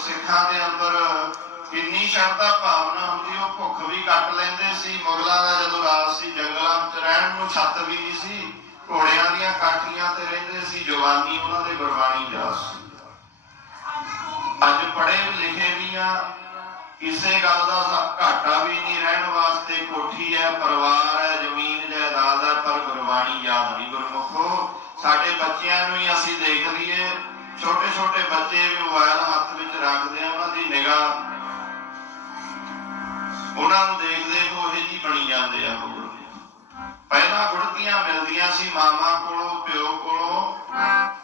ਸਿੱਖਾਂ ਦੇ ਅੰਦਰ ਕਿੰਨੀ ਸ਼ਰਧਾ ਭਾਵਨਾ ਹੁੰਦੀ, ਉਹ ਭੁੱਖ ਵੀ ਕੱਟ ਲੈਂਦੇ ਸੀ। ਮੁਗਲਾਂ ਦਾ ਜਦੋਂ ਰਾਜ ਸੀ, ਜੰਗਲਾਂ ਵਿੱਚ ਰਹਿਣ ਨੂੰ ਛੱਤ ਵੀ ਨਹੀਂ ਸੀ। ਘੋੜਿਆਂ ਦੀਆਂ ਕਾਠੀਆਂ ਤੇ ਰਹਿੰਦੇ ਸੀ, ਜਵਾਨੀ ਉਹਨਾਂ ਦੇ ਗੁਰਬਾਣੀ ਜਾਸ ਸੀ। ਅੱਜ ਪੜ੍ਹੇ ਲਿਖੇ ਵੀ ਆ, ਕਿਸੇ ਗੱਲ ਦਾ ਘਾਟਾ ਵੀ ਨਹੀਂ ਰਹਿਣ ਵਾਸਤੇ ਕੋਠੀ ਹੈ, ਪਰਿਵਾਰ ਹੈ, ਜ਼ਮੀਨ ਜਾਇਦਾਦ ਹੈ, ਪਰ ਗੁਰਬਾਣੀ ਯਾਦ ਨਹੀਂ ਗੁਰਮੁਖੋ। ਸਾਡੇ ਬੱਚਿਆਂ ਨੂੰ ਹੀ ਅਸੀਂ ਦੇਖ ਲਈਏ ਛੋਟੇ ਛੋਟੇ ਬੱਚੇ ਵੀ ਮੋਬਾਈਲ ਹੱਥ ਵਿੱਚ ਰੱਖਦੇ ਆ ਉਹਨਾਂ ਦੀ ਨਿਗਾਹ ਉਹਨਾਂ ਨੂੰ ਦੇਖ ਉਹ ਜੀ ਬਣੀ ਜਾਂਦੇ ਆ ਹੋਰ। ਪਹਿਲਾਂ ਗੁੜਤੀਆਂ ਮਿਲਦੀਆਂ ਸੀ ਮਾਮਾ ਕੋਲੋਂ, ਪਿਓ ਕੋਲੋਂ,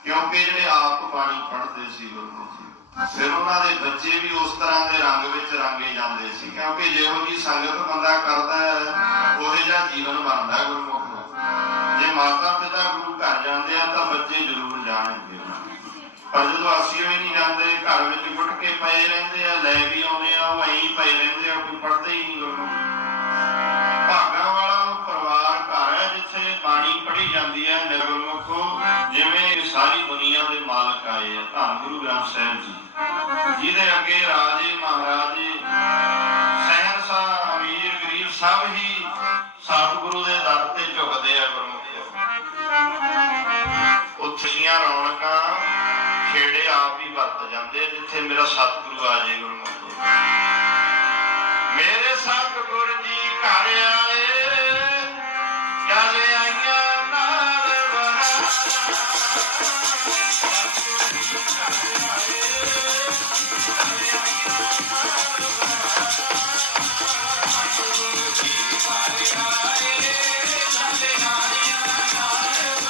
ਕਿਉਂਕਿ ਜਿਹੜੇ ਆਪ ਬਾਣੀ ਪੜ੍ਹਦੇ ਸੀ ਗੁਰਮੁਖ ਜੀ ਫਿਰ ਉਹਨਾਂ ਦੇ ਬੱਚੇ ਵੀ ਉਸ ਤਰ੍ਹਾਂ ਦੇ ਰੰਗ ਵਿੱਚ ਰੰਗੇ ਜਾਂਦੇ ਸੀ, ਕਿਉਂਕਿ ਜਿਹੋ ਜੀ ਸੰਗਤ ਬੰਦਾ ਕਰਦਾ ਹੈ, ਉਹੋ ਜਿਹਾ ਜੀਵਨ ਬਣਦਾ ਗੁਰਮੁਖ ਦਾ। ਜੇ ਮਾਤਾ ਪਿਤਾ ਗੁਰੂ ਘਰ ਜਾਂਦੇ ਆ, ਤਾਂ ਬੱਚੇ ਜ਼ਰੂਰ ਜਾਣਗੇ। ਪਰ ਜਦੋਂ ਅਸੀਂ ਵੀ ਨਹੀਂ ਜਾਂਦੇ ਘਰ ਵਿੱਚ ਗੁੱਟ ਕੇ ਪਏ ਰਹਿੰਦੇ ਆ, ਲੈ ਵੀ ਆਉਂਦੇ ਆ ਉਹ ਐਂ ਪਏ ਰਹਿੰਦੇ ਆ, ਕੋਈ ਪੜ੍ਹਦੇ ਹੀ ਨਹੀਂ ਗੁਰਮੁਖ ਭਾਗਾਂ ਵਾਲਾ ਪਰਿਵਾਰ ਘਰ ਹੈ ਜਿੱਥੇ ਬਾਣੀ ਪੜ੍ਹੀ ਜਾਂਦੀ ਹੈ ਨਿਰਗੁਰਮੁਖੋ ਜਿਵੇਂ ਸਾਰੀ ਦੁਨੀਆ ਦੇ ਮਾਲਕ ਆਏ ਆ, ਧੰਨ ਗੁਰੂ ਗ੍ਰੰਥ ਸਾਹਿਬ ਜੀ। ਜਿਹਦੇ ਅੱਗੇ ਰਾਜੇ, ਮਹਾਰਾਜੇ ਸਹਿਨਸ਼ਾਹ ਅਮੀਰ, ਗਰੀਬ ਸਭ ਹੀ ਸਤਿਗੁਰੂ ਦੇ ਦਰ ਖੇੜੇ ਆਪ ਹੀ ਵਰਤ ਜਾਂਦੇ ਜਿੱਥੇ ਮੇਰਾ ਸਤਿਗੁਰੂ ਆ ਜੇ ਗੁਰਮੁਖੋ ਮੇਰੇ ਸਤਿਗੁਰ ਜੀ ਘਰ ਆਏ